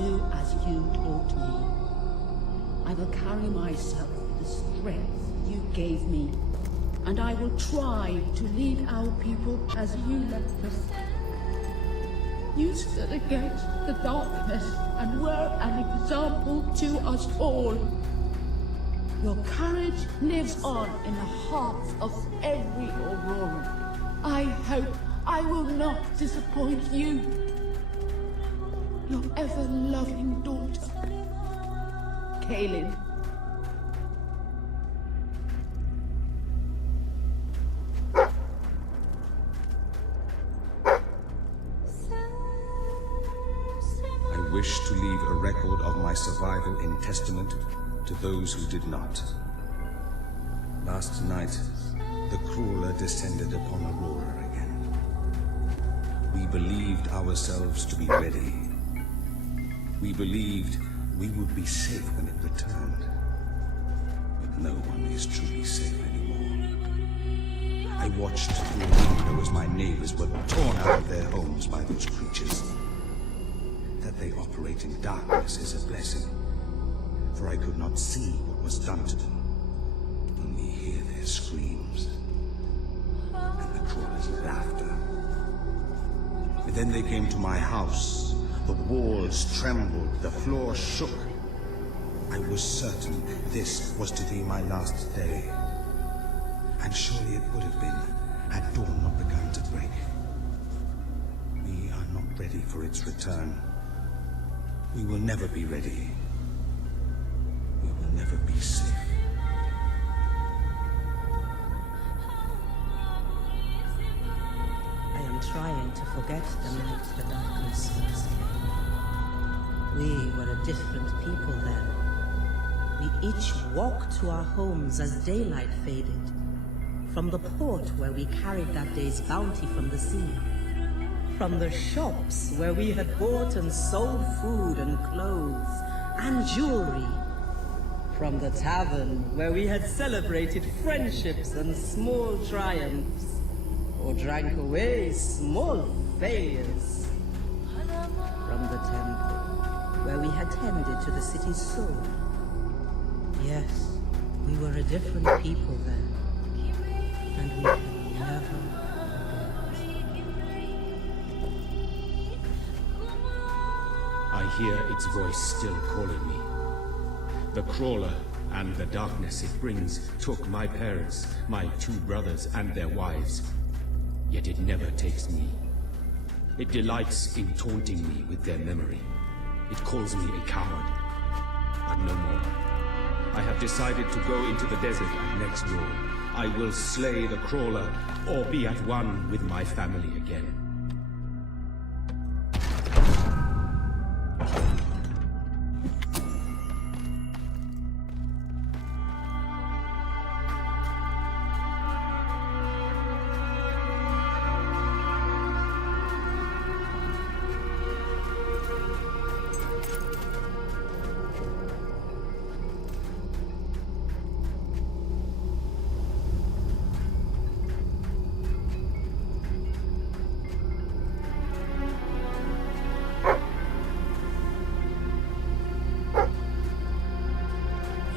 do as you taught me. I will carry myself with the strength you gave me, and I will try to lead our people as you left us. You stood against the darkness and were an example to us all. Your courage lives on in the hearts of every Auroran. I hope I will not disappoint you. Your ever-loving daughter, Kaelin. I wish to leave a record of my survival in testament to those who did not. Last night, the crawler descended upon Aurora again. We believed ourselves to be ready. We believed we would be safe when it returned. But no one is truly safe anymore. I watched through a window as my neighbors were torn out of their homes by those creatures. That they operate in darkness is a blessing, for I could not see what was done to them, only hear their screams and the crawler's laughter. And then they came to my house. The walls trembled, the floor shook. I was certain this was to be my last day. And surely it would have been, had dawn not begun to break. We are not ready for its return. We will never be ready. We will never be safe. I am trying to forget the night the darkness first came. We were a different people then. We each walked to our homes as daylight faded. From the port where we carried that day's bounty from the sea. From the shops where we had bought and sold food and clothes and jewelry. From the tavern where we had celebrated friendships and small triumphs, or drank away small failures. From the temple where we had tended to the city's soul. Yes, we were a different people then, and we can never. I hear its voice still calling me. The crawler and the darkness it brings took my parents, my 2 brothers and their wives. Yet it never takes me. It delights in taunting me with their memory. It calls me a coward. But no more. I have decided to go into the desert and next door. I will slay the crawler or be at one with my family again.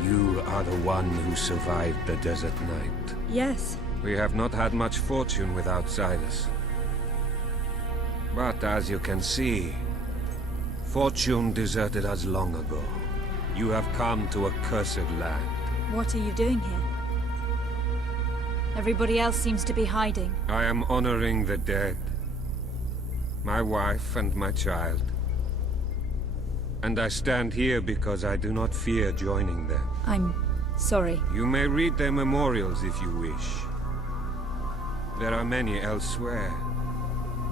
You are the one who survived the desert night. Yes. We have not had much fortune with outsiders. But as you can see, fortune deserted us long ago. You have come to a cursed land. What are you doing here? Everybody else seems to be hiding. I am honoring the dead. My wife and my child. And I stand here because I do not fear joining them. I'm sorry. You may read their memorials if you wish. There are many elsewhere.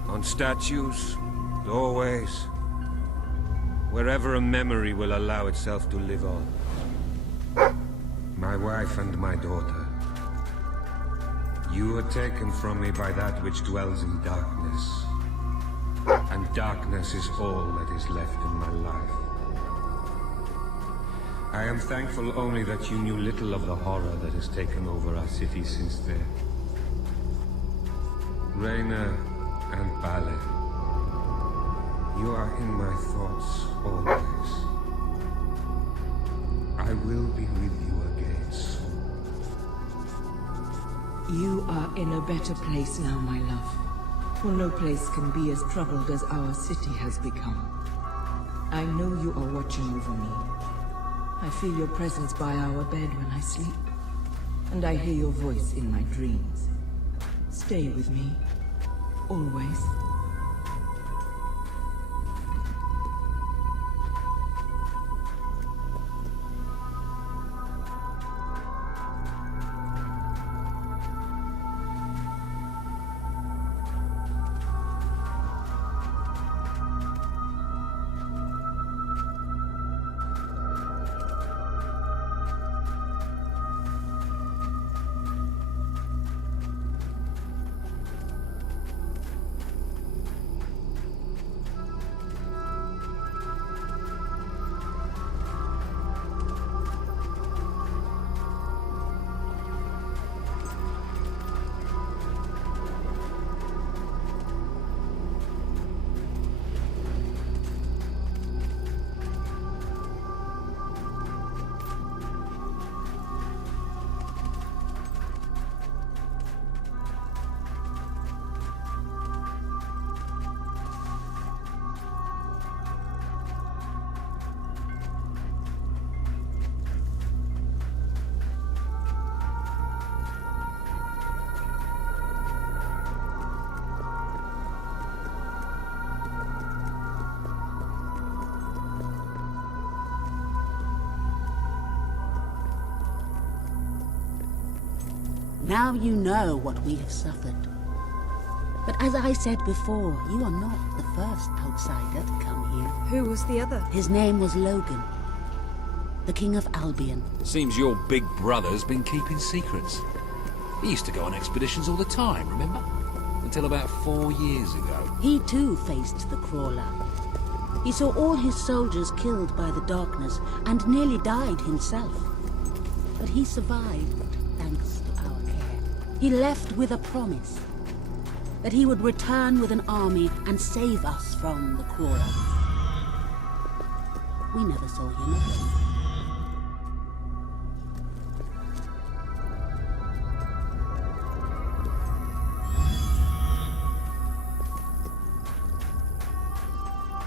On statues, doorways. Wherever a memory will allow itself to live on. My wife and my daughter. You were taken from me by that which dwells in darkness. And darkness is all that is left in my life. I am thankful only that you knew little of the horror that has taken over our city since then. Reina and Bale, You are in my thoughts always. I will be with you again soon. You are in a better place now, my love. For no place can be as troubled as our city has become. I know you are watching over me. I feel your presence by our bed when I sleep. And I hear your voice in my dreams. Stay with me. Always. Now you know what we have suffered. But as I said before, you are not the first outsider to come here. Who was the other? His name was Logan, the King of Albion. Seems your big brother's been keeping secrets. He used to go on expeditions all the time, remember? Until about 4 years ago. He too faced the Crawler. He saw all his soldiers killed by the darkness and nearly died himself. But he survived thanks to our care. He left with a promise that he would return with an army and save us from the Crawler. We never saw him again.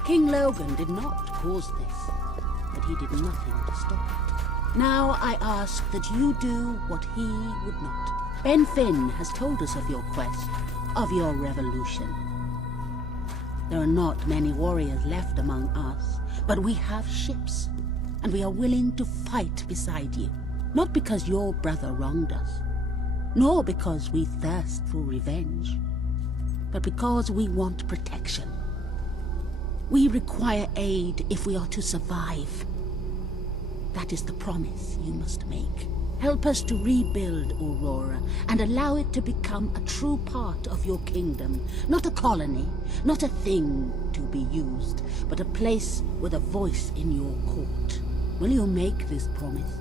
King Logan did not cause this, but he did nothing to stop it. Now I ask that you do what he would not. Ben Finn has told us of your quest, of your revolution. There are not many warriors left among us, but we have ships, and we are willing to fight beside you. Not because your brother wronged us, nor because we thirst for revenge, but because we want protection. We require aid if we are to survive. That is the promise you must make. Help us to rebuild Aurora and allow it to become a true part of your kingdom. Not a colony, not a thing to be used, but a place with a voice in your court. Will you make this promise?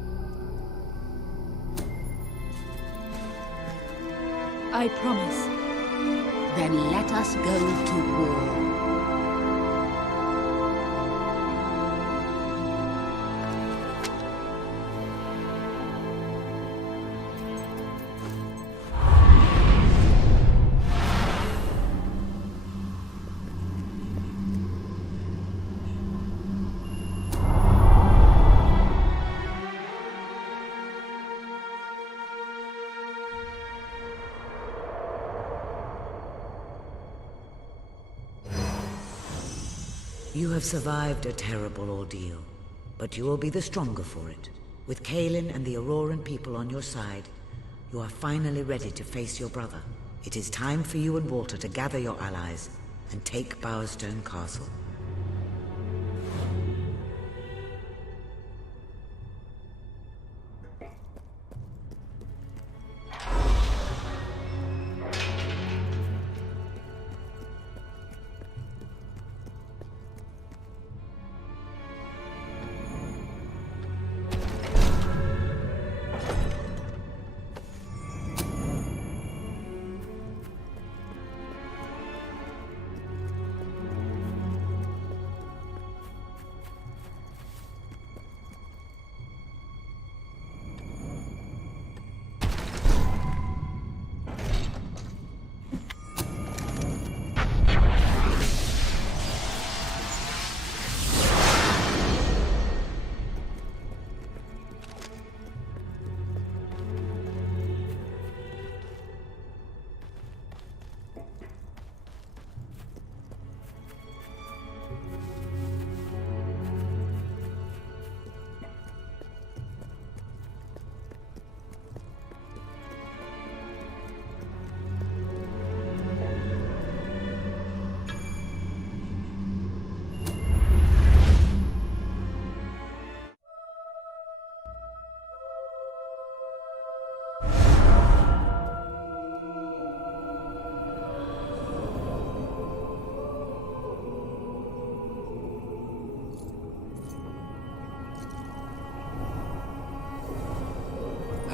I promise. Then let us go to war. You have survived a terrible ordeal, but you will be the stronger for it. With Kaelin and the Auroran people on your side, you are finally ready to face your brother. It is time for you and Walter to gather your allies and take Bowerstone Castle.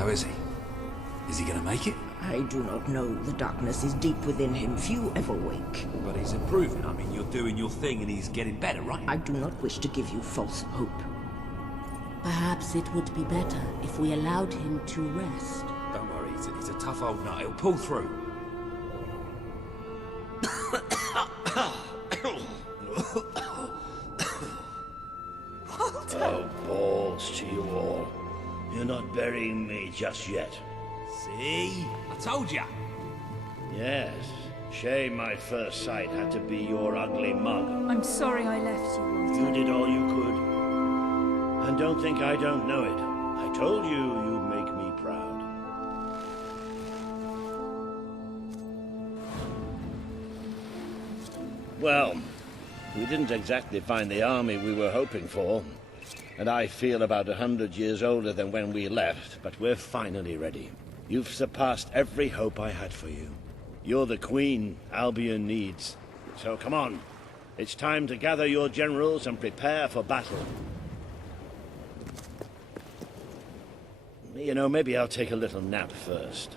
How is he? Is he gonna make it? I do not know. The darkness is deep within him. Few ever wake. But he's improving. I mean, you're doing your thing and he's getting better, right? I do not wish to give you false hope. Perhaps it would be better if we allowed him to rest. Don't worry, he's a tough old nut. He'll pull through. Oh, balls to you all. You're not burying me just yet. See? I told ya. Yes. Shame my first sight had to be your ugly mug. I'm sorry I left you, Walter. You did all you could. And don't think I don't know it. I told you you'd make me proud. Well, we didn't exactly find the army we were hoping for. And I feel about 100 years older than when we left, but we're finally ready. You've surpassed every hope I had for you. You're the queen Albion needs. So come on. It's time to gather your generals and prepare for battle. You know, maybe I'll take a little nap first.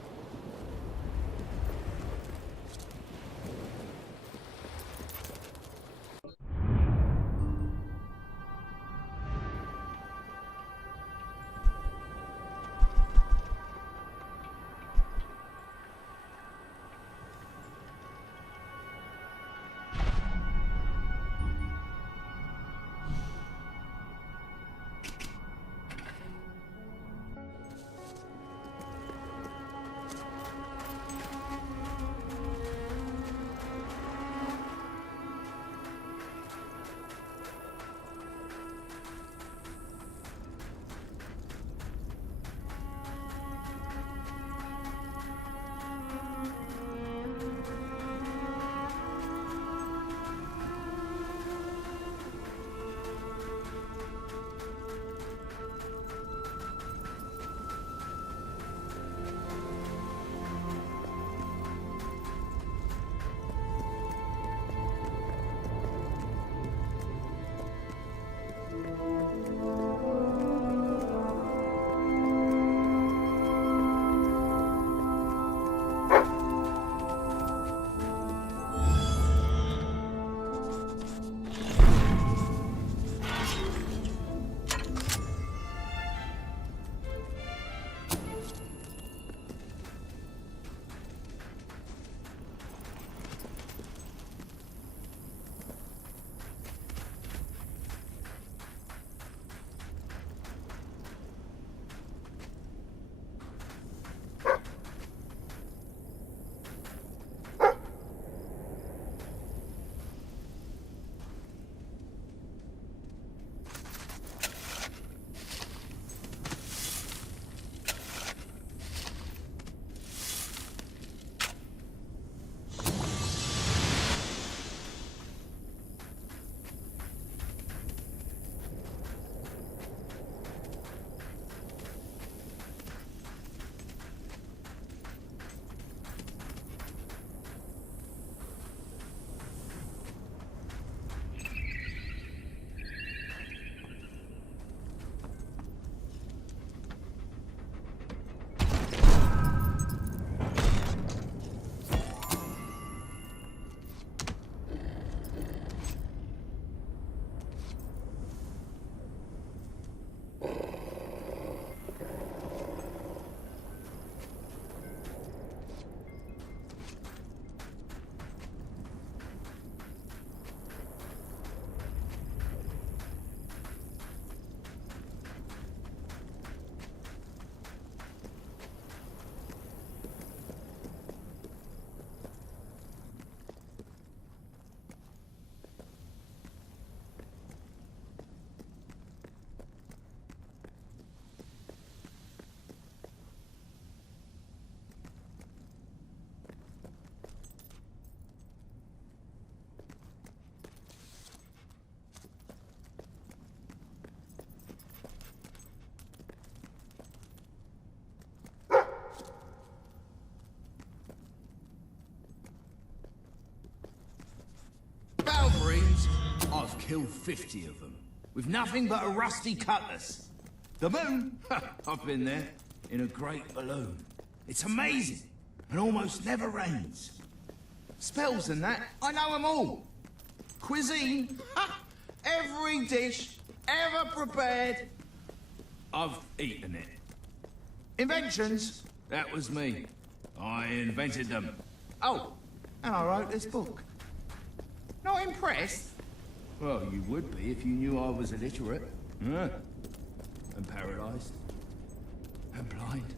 I've killed 50 of them, with nothing but a rusty cutlass. The moon? I've been there. in a great balloon. It's amazing, and almost never rains. Spells and that, I know them all. Cuisine, ha! Every dish ever prepared, I've eaten it. Inventions, that was me. I invented them. Oh, and I wrote this book. Not impressed? Well, you would be if you knew I was illiterate. Huh? And paralysed. And blind.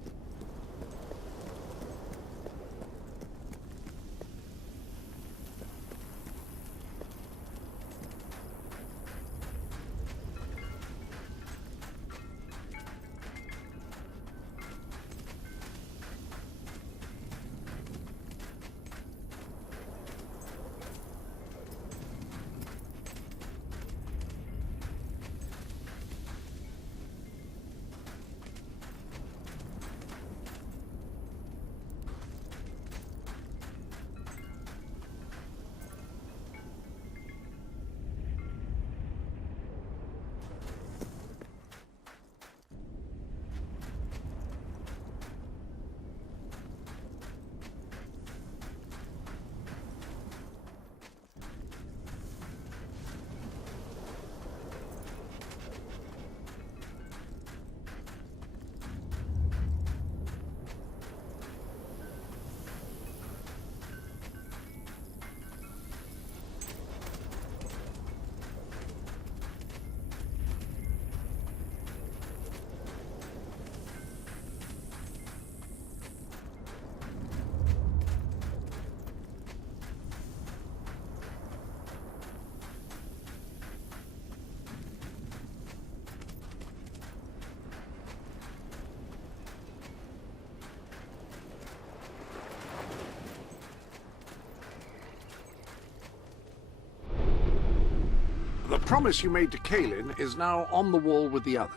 The promise you made to Kaelin is now on the wall with the others.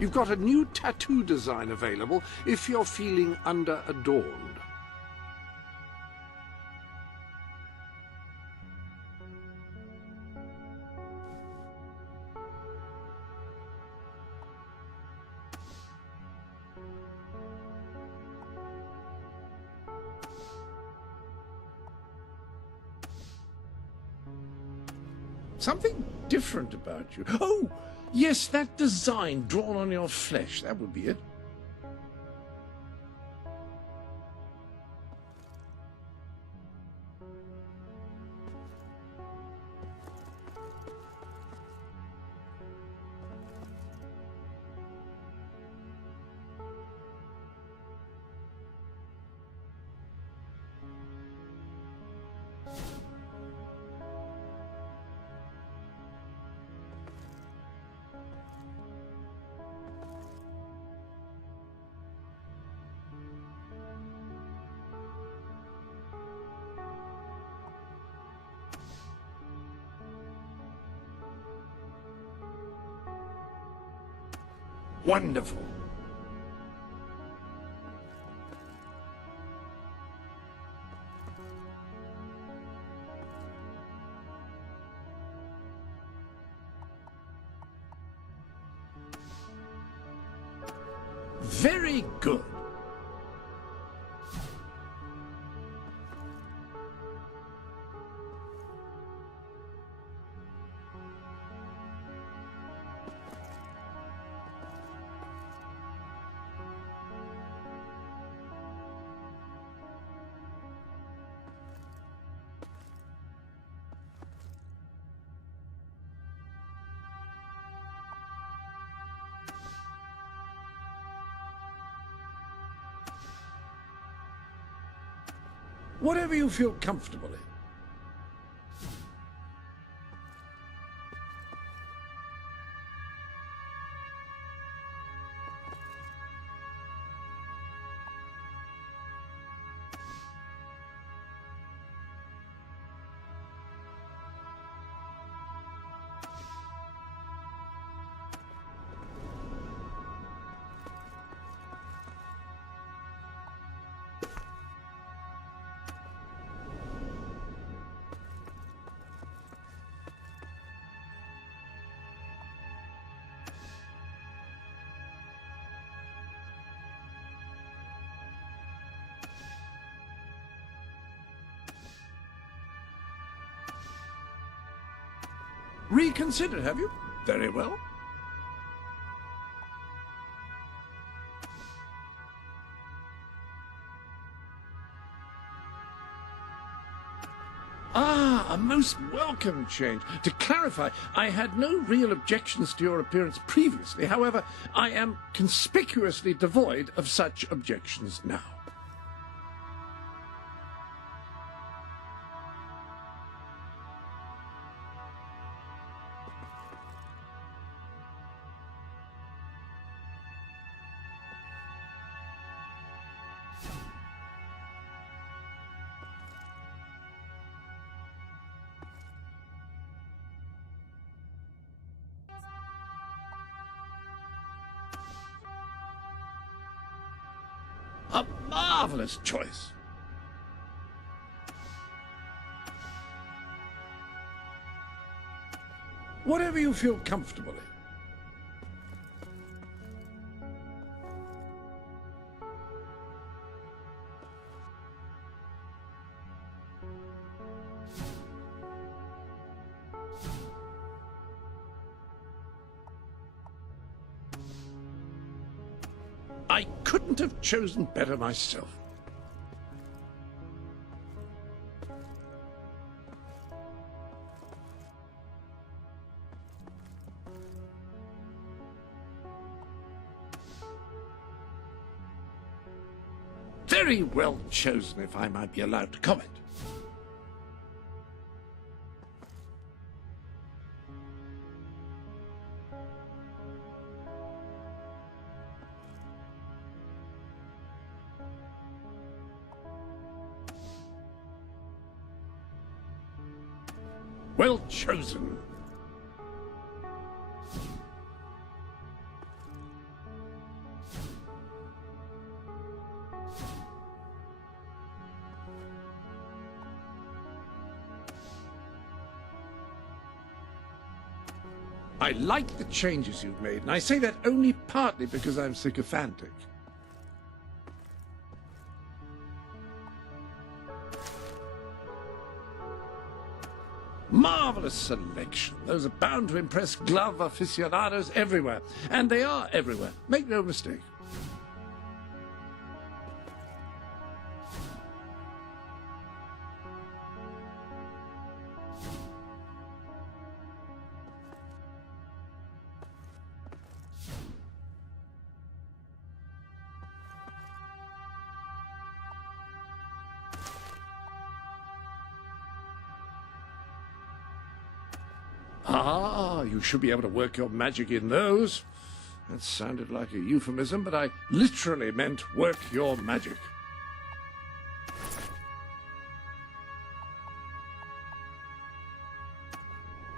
You've got a new tattoo design available if you're feeling under-adorned. Something different about you. Oh, yes, that design drawn on your flesh. That would be it. Wonderful. Very good. Whatever you feel comfortable in. Reconsidered, have you? Very well. Ah, a most welcome change. To clarify, I had no real objections to your appearance previously. However, I am conspicuously devoid of such objections now. A marvelous choice. Whatever you feel comfortable in. I couldn't have chosen better myself. Very well chosen, if I might be allowed to comment. Well chosen. I like the changes you've made, and I say that only partly because I'm sycophantic. Marvelous selection. Those are bound to impress glove aficionados everywhere. And they are everywhere. Make no mistake. Ah, you should be able to work your magic in those. That sounded like a euphemism, but I literally meant work your magic.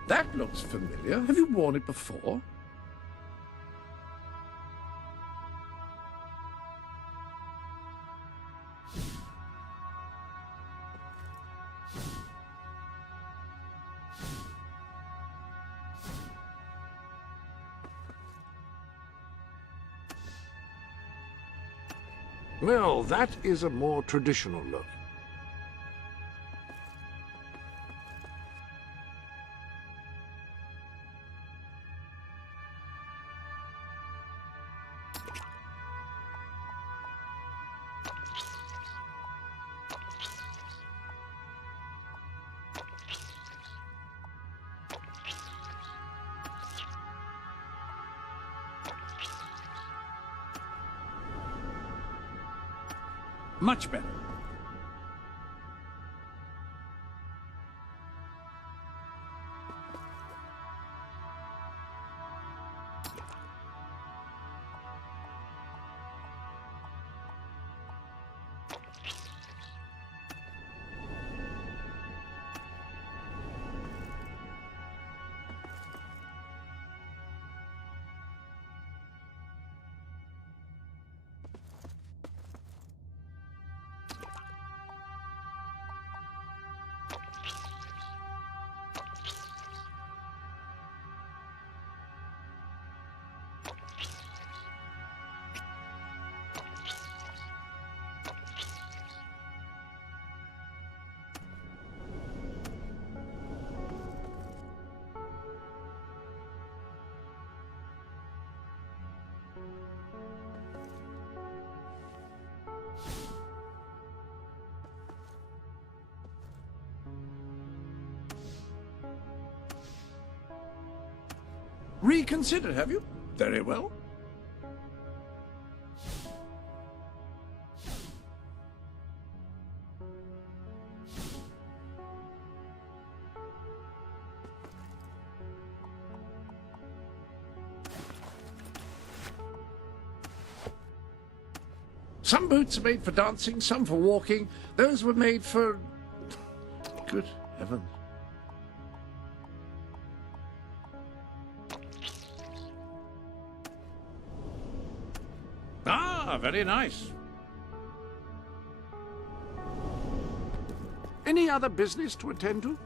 That looks familiar. Have you worn it before? Well, that is a more traditional look. Much better. Reconsidered, have you? Very well. Some boots are made for dancing, some for walking. Those were made for... Good heavens. Ah, very nice. Any other business to attend to?